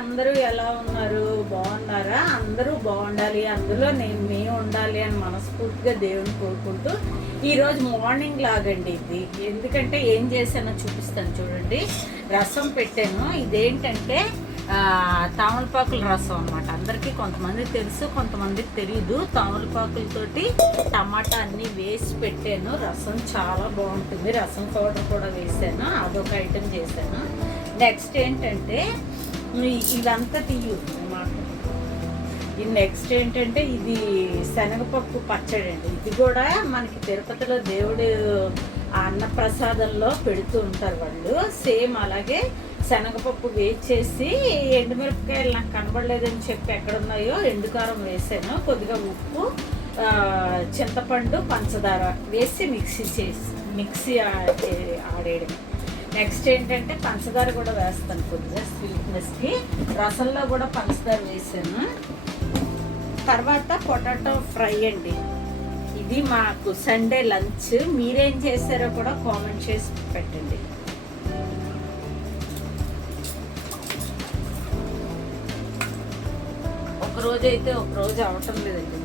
అందరూ ఎలా ఉన్నారు? బాగున్నారా? అందరూ బాగుండాలి, అందులో మేము ఉండాలి అని మనస్ఫూర్తిగా దేవుని కోరుకుంటూ ఈరోజు మార్నింగ్ లాగండి ఇది. ఎందుకంటే ఏం చేశానో చూపిస్తాను చూడండి. రసం పెట్టాను. ఇదేంటంటే తామలపాకుల రసం అన్నమాట. అందరికీ కొంతమంది తెలుసు, కొంతమందికి తెలియదు. తామలపాకులతోటి టమాటా అన్నీ వేసి పెట్టాను. రసం చాలా బాగుంటుంది. రసం పౌడర్ కూడా వేసాను. అదొక ఐటెం చేశాను. నెక్స్ట్ ఏంటంటే ఇదంతా తీయు అన్నమాట. ఇది నెక్స్ట్ ఏంటంటే ఇది శనగపప్పు పచ్చడి అండి. ఇది కూడా మనకి తిరుపతిలో దేవుడు అన్నప్రసాదంలో పెడుతూ ఉంటారు వాళ్ళు. సేమ్ అలాగే శనగపప్పు వేచేసి ఎండుమిరపకాయలు నాకు కనబడలేదని చెప్పి ఎక్కడున్నాయో ఎండుకారం వేసాను. కొద్దిగా ఉప్పు, చింతపండు, పంచదార వేసి మిక్సీ ఆడేయడం. నెక్స్ట్ ఏంటంటే పంచదార కూడా వేస్తాను కొద్దిగా స్వీట్నెస్కి. రసంలో కూడా పంచదార వేసాను. తర్వాత పొటాటో ఫ్రై అండి. ఇది మాకు సండే లంచ్. మీరేం చేశారో కూడా కామెంట్ చేసి పెట్టండి. ఒకరోజు అయితే ఒకరోజు అవటం లేదండి.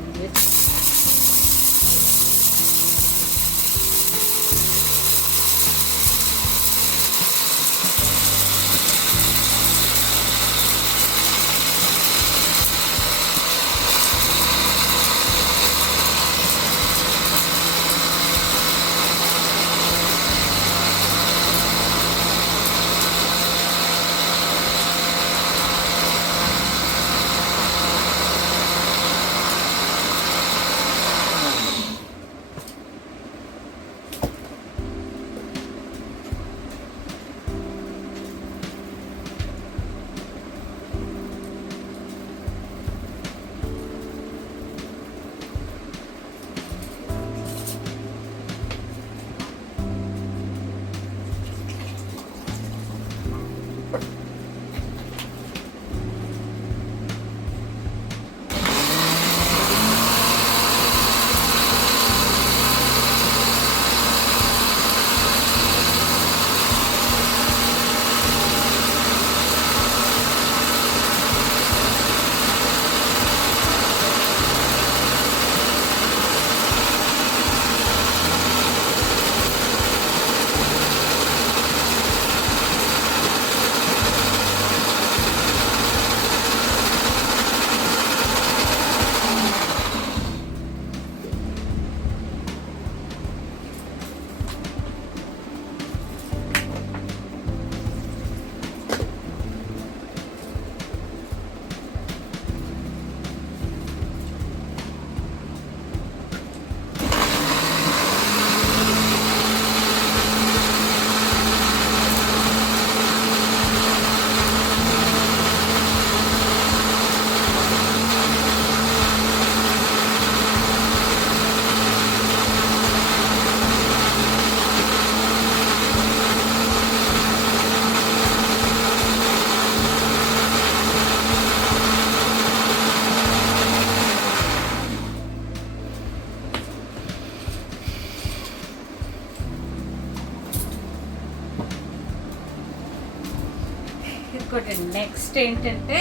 ఇంకోటి నెక్స్ట్ ఏంటంటే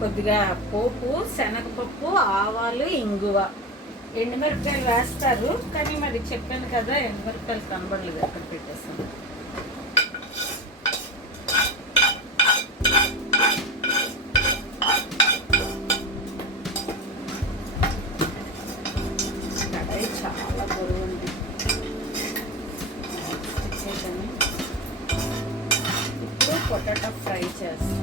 కొద్దిగా పోపు, శనగపప్పు, ఆవాలు, ఇంగువ, ఎండుమిరపకాయలు వేస్తారు. కానీ మరి చెప్పాను కదా ఎండుమిరపకాయలు కనబడలేదు, ఎక్కడ పెట్టేస్తాను. కడాయి చాలా బరువు ఉంది. ఇప్పుడు పొటాటో ఫ్రై చేస్తాను.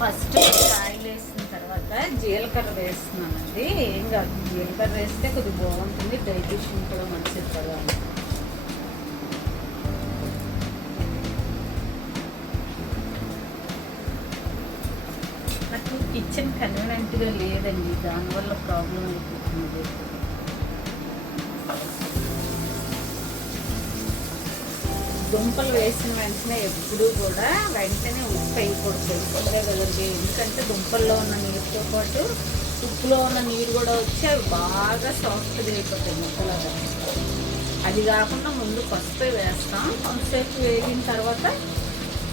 ఫస్ట్ ఆయిల్ వేసిన తర్వాత జీలకర్ర వేస్తున్నానండి. ఏం కాదు, జీలకర్ర వేస్తే కొద్దిగా బాగుంటుంది, డైజెషన్ కూడా మంచిది కదా. కిచెన్ కన్వీనెంట్గా లేదండి, దానివల్ల ప్రాబ్లం అయిపోతుంది. దుంపలు వేసిన వెంటనే ఎప్పుడూ కూడా వెంటనే ఉప్పు వేయకూడదు, తెలుసుకుంటే కదండి. ఎందుకంటే దుంపల్లో ఉన్న నీరుతో పాటు ఉప్పులో ఉన్న నీరు కూడా వచ్చి అవి బాగా సాఫ్ట్గా అయిపోతాయి ముక్కలాగా. అది కాకుండా ముందు పసుపు వేస్తాం, కొంతసేపు వేగిన తర్వాత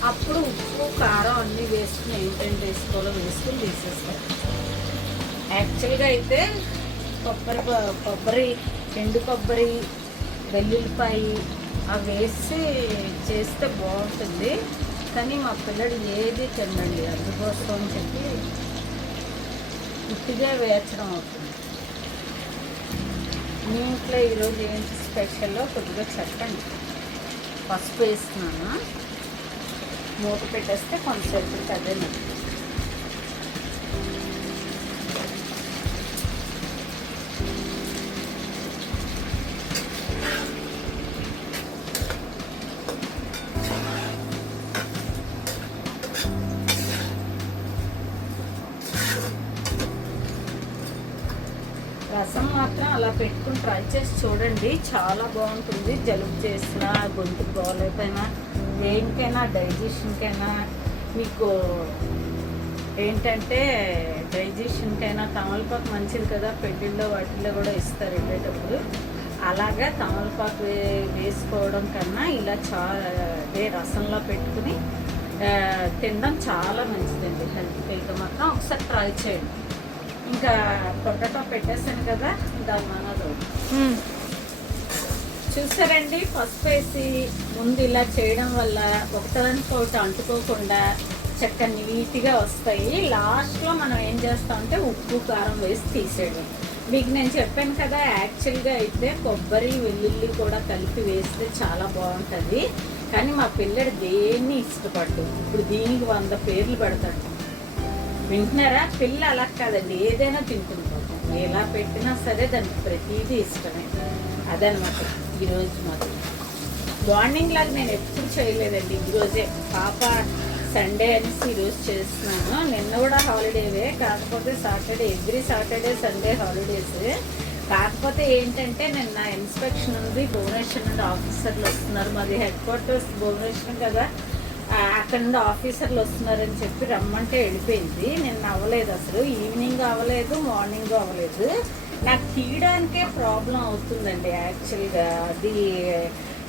అప్పుడు ఉప్పు కారం అన్నీ వేసుకుని ఏంటంటే వేసుకోవాలో వేసుకుని తీసేస్తాం. యాక్చువల్గా అయితే కొబ్బరి ఎండు కొబ్బరి వెల్లుల్లిపాయ అవి వేసి చేస్తే బాగుంటుంది, కానీ మా పిల్లడు ఏది తినండి, అందుకోసం అని చెప్పి ఉట్టిగా వేర్చడం అవుతుంది. మీ ఇంట్లో ఈరోజు ఏంటి స్పెషల్లో కొద్దిగా చెప్పండి. పసుపు వేస్తున్నాను, మూత పెట్టేస్తే కొంతసేపు అదేనండి. రసం మాత్రం అలా పెట్టుకుని ట్రై చేసి చూడండి, చాలా బాగుంటుంది. జలుబు చేసినా, గొంతుకు బాగోలేకపోయినా, దేనికైనా డైజెషన్కైనా, మీకు ఏంటంటే డైజెషన్కైనా తమలపాకు మంచిది కదా, పెళ్ళిళ్ళలో వాటిల్లో కూడా ఇస్తారు వెళ్ళేటప్పుడు. అలాగా తమలపాకు వేసుకోవడం కన్నా ఇలా అదే రసంలో పెట్టుకుని తినడం చాలా మంచిదండి హెల్త్కి. అయితే మాత్రం ఒకసారి ట్రై చేయండి. ఇంకా పొటాటో పెట్టేసాను కదా, దాని మనదు చూసారండి. పసుపు వేసి ముందు ఇలా చేయడం వల్ల ఒకదానికి ఒకటి అంటుకోకుండా చక్కగా నీట్గా వస్తాయి. లాస్ట్లో మనం ఏం చేస్తామంటే ఉప్పు కారం వేసి తీసేయడం. మీకు నేను చెప్పాను కదా, యాక్చువల్గా అయితే కొబ్బరి వెల్లుల్లి కూడా కలిపి వేస్తే చాలా బాగుంటుంది, కానీ మా పిల్లడు దేన్ని ఇష్టపడ్డు. ఇప్పుడు దీనికి 100 పేర్లు పెడతాడు. వింటున్నారా? పిల్ల అలా కాదండి, ఏదైనా తింటుంటాం, ఎలా పెట్టినా సరే దానికి ప్రతిదీ ఇష్టమే. అదనమాట ఈరోజు మాకు మార్నింగ్ లాగా నేను ఎప్పుడు చేయలేదండి, ఈరోజే పాప సండే అనేసి ఈరోజు చేస్తున్నాను. నిన్న కూడా హాలిడేవే, కాకపోతే ఎవ్రీ సాటర్డే సండే హాలిడేస్. కాకపోతే ఏంటంటే నిన్న ఇన్స్పెక్షన్ ఉంది, భువనేశ్వర్ నుండి ఆఫీసర్లు వస్తున్నారు, మాది హెడ్ క్వార్టర్స్ భువనేశ్వరం కదా, అక్కడ నుండి ఆఫీసర్లు వస్తున్నారని చెప్పి రమ్మంటే వెళ్ళిపోయింది. నిన్న అవ్వలేదు, అసలు ఈవినింగ్ అవ్వలేదు, మార్నింగ్ అవ్వలేదు. నాకు తీయడానికే ప్రాబ్లం అవుతుందండి యాక్చువల్గా. అది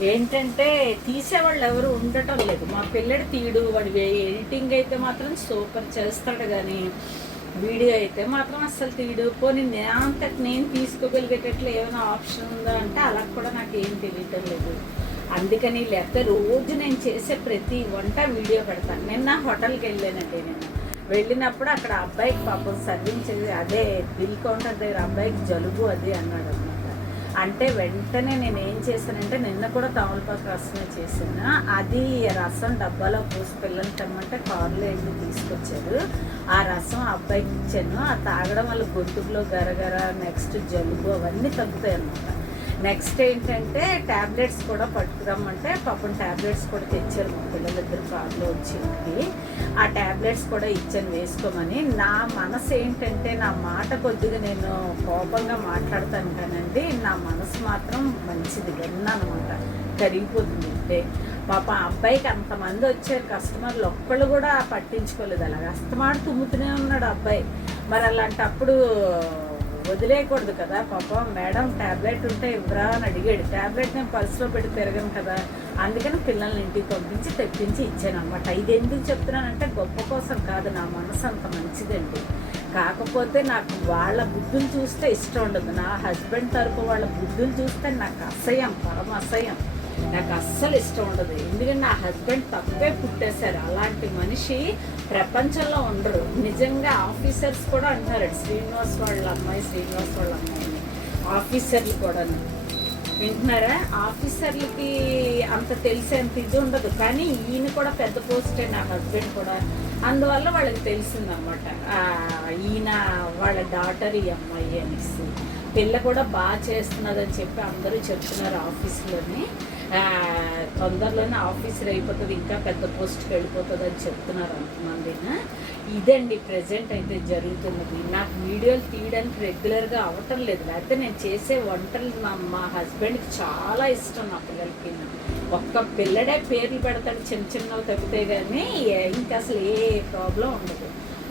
ఏంటంటే తీసేవాళ్ళు ఎవరు ఉండటం లేదు. మా పిల్లడు తీయడు, వాడి ఎడిటింగ్ అయితే మాత్రం సూపర్ చేస్తాడు, కానీ వీడియో అయితే మాత్రం అస్సలు తీయడు. పోనీ అంతకు నేను తీసుకోగలిగేటట్లు ఏమైనా ఆప్షన్ ఉందా అంటే అలా కూడా నాకు ఏం తెలియటం లేదు. అందుకని లేకపోతే రోజు నేను చేసే ప్రతి వంట వీడియో పెడతాను. నిన్న హోటల్కి వెళ్ళానండి, నేను వెళ్ళినప్పుడు అక్కడ అబ్బాయికి పాపం సర్వించేది, అదే బిల్ కౌంటర్ దగ్గర అబ్బాయికి జలుబు అది అన్నాడు అనమాట. అంటే వెంటనే నేను ఏం చేశానంటే, నిన్న కూడా తమలపాకు రసమే చేశాను. అది రసం డబ్బాలో పోసి పిల్లలు తెమ్మంటే కారులో వెళ్ళి తీసుకొచ్చారు. ఆ రసం అబ్బాయికి ఇచ్చాను. ఆ తాగడం వల్ల గొంతుకులో గరగర, నెక్స్ట్ జలుబు అవన్నీ తగ్గుతాయి అన్నమాట. నెక్స్ట్ ఏంటంటే ట్యాబ్లెట్స్ కూడా పట్టుకురమ్మంటే పాపం ట్యాబ్లెట్స్ కూడా తెచ్చారు మా పిల్లలిద్దరు కారులో వచ్చి ఇంటికి. ఆ ట్యాబ్లెట్స్ కూడా ఇచ్చాను వేసుకోమని. నా మనసు ఏంటంటే, నా మాట కొద్దిగా నేను కోపంగా మాట్లాడతాను కానండి, నా మనసు మాత్రం మంచిది అనమాట, కరిగిపోతుంది. అంటే పాప అబ్బాయికి అంతమంది వచ్చారు కస్టమర్లు, ఒక్కళ్ళు కూడా పట్టించుకోలేదు. అలాగే అస్తమాడు తుమ్ముతూనే ఉన్నాడు అబ్బాయి. మరి అలాంటప్పుడు వదిలేయకూడదు కదా. పాపం మేడం ట్యాబ్లెట్ ఉంటే ఇవ్వరా అని అడిగాడు. ట్యాబ్లెట్ నేను పర్సులో పెట్టి తిరగను కదా, అందుకని పిల్లల్ని ఇంటికి పంపించి తెప్పించి ఇచ్చాను అనమాట. ఇది ఎందుకు చెప్తున్నానంటే గొప్ప కోసం కాదు, నా మనసు అంత మంచిదండి. కాకపోతే నాకు వాళ్ళ బుద్ధులు చూస్తే ఇష్టం ఉండదు. నా హస్బెండ్ తరపు వాళ్ళ బుద్ధులు చూస్తే నాకు అసహ్యం, పరమ అసహ్యం, నాకు అస్సలు ఇష్టం ఉండదు. ఎందుకంటే నా హస్బెండ్ తప్పే పుట్టేశారు, అలాంటి మనిషి ప్రపంచంలో ఉండరు. నిజంగా ఆఫీసర్స్ కూడా అంటారు, శ్రీనివాస్ వాళ్ళ అమ్మాయి, శ్రీనివాస్ వాళ్ళ అమ్మాయిని ఆఫీసర్లు కూడా. వింటున్నారా? ఆఫీసర్లకి అంత తెలిసేంత ఇది ఉండదు, కానీ ఈయన కూడా పెద్ద పోస్టే, నా హస్బెండ్ కూడా. అందువల్ల వాళ్ళకి తెలిసిందన్నమాట, ఈయన వాళ్ళ డాటర్ ఈ అమ్మాయి అనేసి. పిల్ల కూడా బాగా చేస్తున్నదని చెప్పి అందరూ చెప్తున్నారు ఆఫీస్లోని. తొందరలోనే ఆఫీసర్ అయిపోతుంది, ఇంకా పెద్ద పోస్ట్కి వెళ్ళిపోతుంది అని చెప్తున్నారు అంతమందిన. ఇదండి ప్రజెంట్ అయితే జరుగుతున్నది. నాకు వీడియోలు తీయడానికి రెగ్యులర్గా అవ్వటం లేదు, లేకపోతే నేను చేసే వంటలు మా హస్బెండ్కి చాలా ఇష్టం. నా పిల్లలకి ఒక్క పిల్లడే పేర్లు పెడతాడు చిన్న చిన్నవి తప్పితే, కానీ ఇంకా అసలు ఏ ప్రాబ్లం ఉండదు.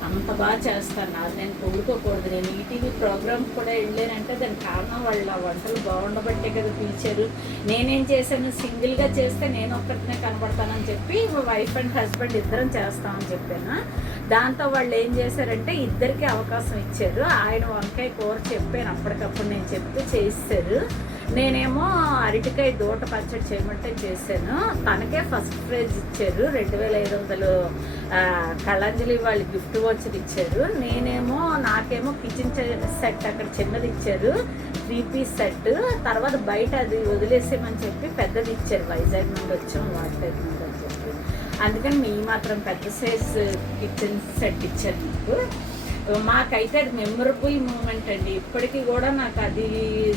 అంత బాగా చేస్తాను. అది నేను పొగుడుకోకూడదు. నేను ఈటీవీ ప్రోగ్రామ్ కూడా వెళ్ళానంటే దానికి కారణం వాళ్ళ వంటలు బాగుండబట్టే కదా పిలిచారు. నేనేం చేశాను, సింగిల్గా చేస్తే నేను ఒక్కటినే కనబడతానని చెప్పి వైఫ్ అండ్ హస్బెండ్ ఇద్దరం చేస్తామని చెప్పాను. దాంతో వాళ్ళు ఏం చేశారంటే ఇద్దరికి అవకాశం ఇచ్చారు. ఆయన వంకాయ కూర చెప్పాను, అప్పటికప్పుడు నేను చెప్తే చేయిస్తారు. నేనేమో అరటికాయ దూట పచ్చడి చేయమంటే చేశాను. తనకే ఫస్ట్ ప్రైజ్ ఇచ్చారు, 2500 కళంజలి వాళ్ళు గిఫ్ట్ వచ్చి ఇచ్చారు. నాకేమో కిచెన్ సెట్ అక్కడ చిన్నది ఇచ్చారు, 3 పీస్ సెట్. తర్వాత బయట అది వదిలేసేమని చెప్పి పెద్దది ఇచ్చారు, వైజాగ్ నుండి వచ్చాం వాటర్ నుండి అని చెప్పి. అందుకని మీ మాత్రం పెద్ద సైజ్ కిచెన్ సెట్ ఇచ్చారు మీకు. మాకైతే అది మెమరబుల్ మూమెంట్ అండి. ఇప్పటికీ కూడా నాకు అది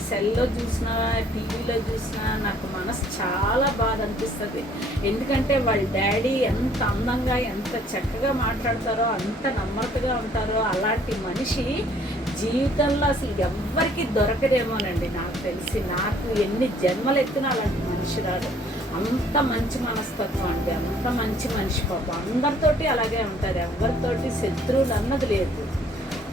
సెల్లో చూసినా టీవీలో చూసినా నాకు మనసు చాలా బాధ అనిపిస్తుంది. ఎందుకంటే వాళ్ళ డాడీ ఎంత అందంగా ఎంత చక్కగా మాట్లాడతారో, అంత నమ్మకగా ఉంటారో, అలాంటి మనిషి జీవితంలో అసలు ఎవ్వరికి దొరకదేమోనండి. నాకు తెలిసి నాకు ఎన్ని జన్మలు ఎత్తినా అలాంటి మనిషి రాదు. అంత మంచి మనస్తత్వం అండి, అంత మంచి మనిషి. పాప అందరితోటి అలాగే ఉంటారు, ఎవరితోటి శత్రువులు అన్నది లేదు.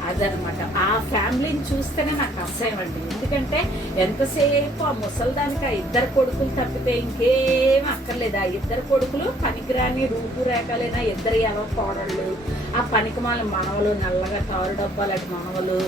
అదనమాట. ఆ ఫ్యామిలీని చూస్తేనే నాకు అసహ్యం అండి. ఎందుకంటే ఎంతసేపు ఆ ముసల్దానికి ఆ 2 కొడుకులు తప్పితే ఇంకేం అక్కర్లేదు. ఆ 2 కొడుకులు పనికిరాని రూపురేఖలైనా 2 ఎవరో కోడళ్ళు, ఆ పనికిమాల మనవలు, నల్లగా తారు డబ్బాలాంటి మనవలు,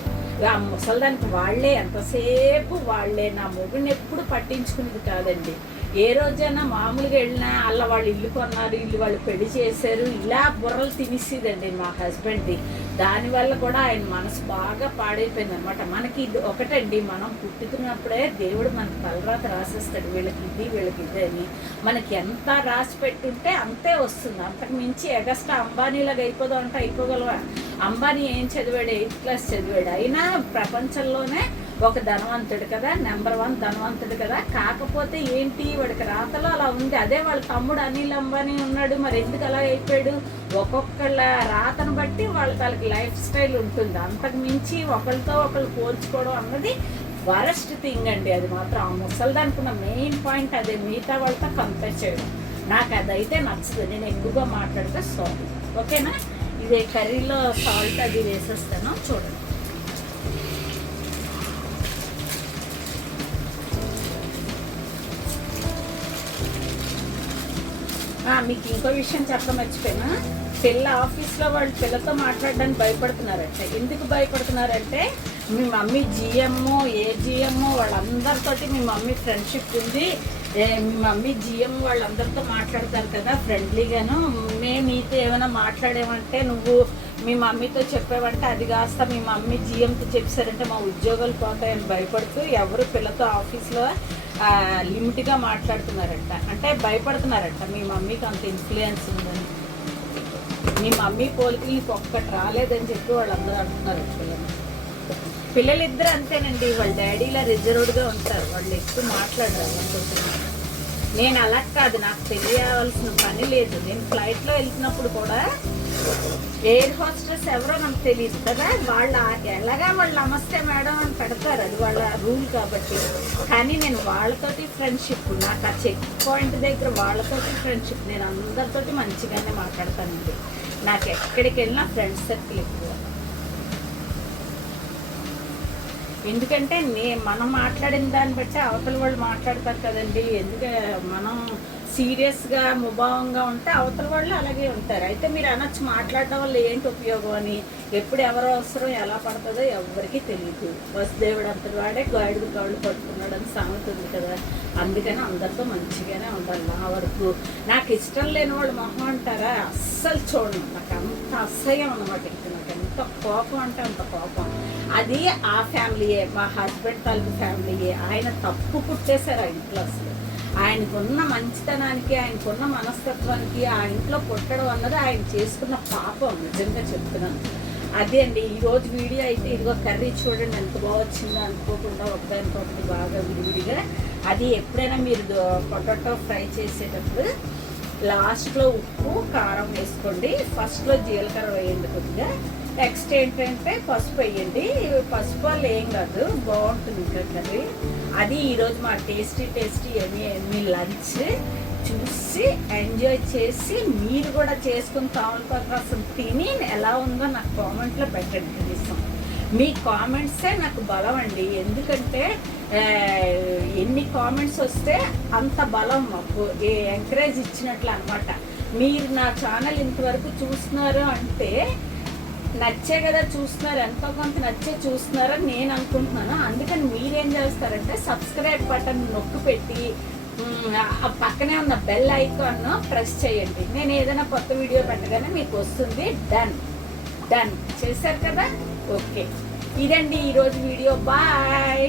ఆ ముసల్దానికి వాళ్లే, ఎంతసేపు వాళ్లే. నా మొగుడిని ఎప్పుడు పట్టించుకునేది కాదండి. ఏ రోజైనా మామూలుగా వెళ్ళినా అలా వాళ్ళు ఇల్లు కొన్నారు, ఇల్లు వాళ్ళు పెళ్లి చేశారు, ఇలా బుర్రలు తినేసేదండి మా హస్బెండ్ది. దానివల్ల కూడా ఆయన మనసు బాగా పాడైపోయింది అనమాట. మనకి ఇది ఒకటండి, మనం పుట్టుకున్నప్పుడే దేవుడు మనకి తలరాత రాసేస్తాడు, వీళ్ళకి ఇది వీళ్ళకి ఇది అని. మనకి ఎంత రాసి పెట్టుంటే అంతే వస్తుంది. అంతకు మించి ఎగస్ట్రా అంబానీలాగా అయిపోదాం అంటే అయిపోగలవా? అంబానీ ఏం చదివాడు, 8th క్లాస్ చదివాడు, అయినా ప్రపంచంలోనే ఒక ధనవంతుడు కదా, నెంబర్ 1 ధనవంతుడు కదా. కాకపోతే ఏంటి, వాడికి రాతలో అలా ఉంది. అదే వాళ్ళ తమ్ముడు అనిల్ అంబానీ ఉన్నాడు, మరి ఎందుకు అలా అయిపోయాడు? ఒక్కొక్కళ్ళ రాతను బట్టి వాళ్ళకి లైఫ్ స్టైల్ ఉంటుంది. అంతకు మించి ఒకరితో ఒకళ్ళు పోల్చుకోవడం అన్నది వరస్ట్ థింగ్ అండి. అది మాత్రం ఆ ముసలిదానికి ఉన్న మెయిన్ పాయింట్ అదే, మిగతా వాళ్ళతో కంపేర్ చేయడం. నాకు అదైతే నచ్చదు. నేను ఎక్కువగా మాట్లాడితే సారీ, ఓకేనా? ఇదే కర్రీలో సాల్ట్ అది వేసేస్తాను చూడండి. మీకు ఇంకో విషయం చెప్ప మర్చిపోయినా, పిల్ల ఆఫీస్లో వాళ్ళు పిల్లతో మాట్లాడడానికి భయపడుతున్నారంటే. ఎందుకు భయపడుతున్నారంటే, మీ మమ్మీ జిఎంఓ ఏజిఎంఓ వాళ్ళందరితోటి మీ మమ్మీ ఫ్రెండ్షిప్ ఉంది, మీ మమ్మీ జిఎం వాళ్ళందరితో మాట్లాడతారు కదా ఫ్రెండ్లీగాను. మేము మీతో ఏమైనా మాట్లాడేమంటే నువ్వు మీ మమ్మీతో చెప్పావంటే అది కాస్త మీ మమ్మీ జిఎంతో చెప్పారంటే మా ఉద్యోగాలు పోతాయని భయపడుతూ ఎవరు పిల్లతో ఆఫీస్లో లిమిట్గా మాట్లాడుతున్నారంట. అంటే భయపడుతున్నారంట మీ మమ్మీకి అంత ఇన్ఫ్లుయెన్స్ ఉందని. మీ మమ్మీ పోలికలకి ఒక్కటి రాలేదని చెప్పి వాళ్ళందరూ అంటున్నారు. పిల్లలిద్దరూ అంతేనండి, వాళ్ళ డాడీలా రిజర్వ్డ్గా ఉంటారు, వాళ్ళు ఎక్కువ మాట్లాడారు అనుకుంటున్నారు. నేను అలా కాదు, నాకు తెలియవలసిన పని లేదు. నేను ఫ్లైట్లో వెళ్తున్నప్పుడు కూడా ఎయిర్ హోస్టెస్ ఎవరో నాకు తెలియదు కదా, ఎలాగా వాళ్ళు నమస్తే మేడం అని పెడతారు, అది వాళ్ళ రూల్ కాబట్టి. కానీ నేను వాళ్ళతోటి ఫ్రెండ్షిప్, నాకు ఆ చెక్ పాయింట్ దగ్గర వాళ్ళతోటి ఫ్రెండ్షిప్. నేను అందరితోటి మంచిగానే మాట్లాడతానండి. నాకు ఎక్కడికి వెళ్ళినా ఫ్రెండ్స్ సర్కిల్ ఎక్కువ. ఎందుకంటే మనం మాట్లాడిన దాన్ని బట్టి అవతల వాళ్ళు మాట్లాడతారు కదండి. ఎందుకంటే మనం సీరియస్గా ముభావంగా ఉంటే అవతల వాళ్ళు అలాగే ఉంటారు. అయితే మీరు అనొచ్చు మాట్లాడడం వల్ల ఏంటి ఉపయోగం అని. ఎప్పుడు ఎవరు అవసరం ఎలా పడుతుందో ఎవరికి తెలియదు. వసుదేవుడు అంతటి వాడే గాడిద కాళ్ళు పట్టుకున్నాడు అని సామెత ఉంది కదా. అందుకని అందరితో మంచిగానే ఉండాలి. నా వరకు నాకు ఇష్టం లేని వాళ్ళు మొహం అంటారా, అస్సలు చూడను. నాకు అంత అసహ్యం అన్నమాట. ఇంకా నాకు ఎంత కోపం అంటే అంత కోపం. అది ఆ ఫ్యామిలీయే, మా హస్బెండ్ తాలూకు ఫ్యామిలీయే. ఆయన తప్పు పుట్టేశారు ఆ ఇంట్లో. అసలు ఆయనకున్న మంచితనానికి, ఆయనకున్న మనస్తత్వానికి ఆ ఇంట్లో పుట్టడం అన్నది ఆయన చేసుకున్న పాపం. నిజంగా చెప్తున్నాను. అదే అండి ఈరోజు వీడియో అయితే ఇదిగో కర్రీ చూడండి ఎంత బాగా వచ్చిందో, అనుకోకుండా ఒకదానికొకటి బాగా విడివిడిగా. అది ఎప్పుడైనా మీరు పొటాటో ఫ్రై చేసేటప్పుడు లాస్ట్లో ఉప్పు కారం వేసుకోండి, ఫస్ట్లో జీలకర్ర వేయండి కొద్దిగా, నెక్స్ట్ ఏంటంటే పసుపు వేయండి. పసుపు వల్ల ఏం కాదు, బాగుంటుంది ఇంకా కర్రీ. అది ఈరోజు మా టేస్టీ ఎమ్మి లంచ్ చూసి ఎంజాయ్ చేసి మీరు కూడా చేసుకుని తామలపాకు రసం తిని ఎలా ఉందో నాకు కామెంట్లో పెట్టండి. కనీసం మీ కామెంట్సే నాకు బలం అండి, ఎందుకంటే ఎన్ని కామెంట్స్ వస్తే అంత బలం మాకు, ఎంకరేజ్ ఇచ్చినట్లు అనమాట. మీరు నా ఛానల్ ఇంతవరకు చూస్తున్నారు అంటే నచ్చే కదా చూస్తున్నారు, ఎంతో కొంత నచ్చే చూస్తున్నారని నేను అనుకుంటున్నాను. అందుకని మీరేం చేస్తారంటే సబ్స్క్రైబ్ బటన్ నొక్కి పెట్టి పక్కనే ఉన్న బెల్ ఐకాన్ ప్రెస్ చేయండి. నేను ఏదైనా కొత్త వీడియో పెట్టగానే మీకు వస్తుంది. డన్ చేశారు కదా, ఓకే. ఇదండి ఈరోజు వీడియో. బాయ్.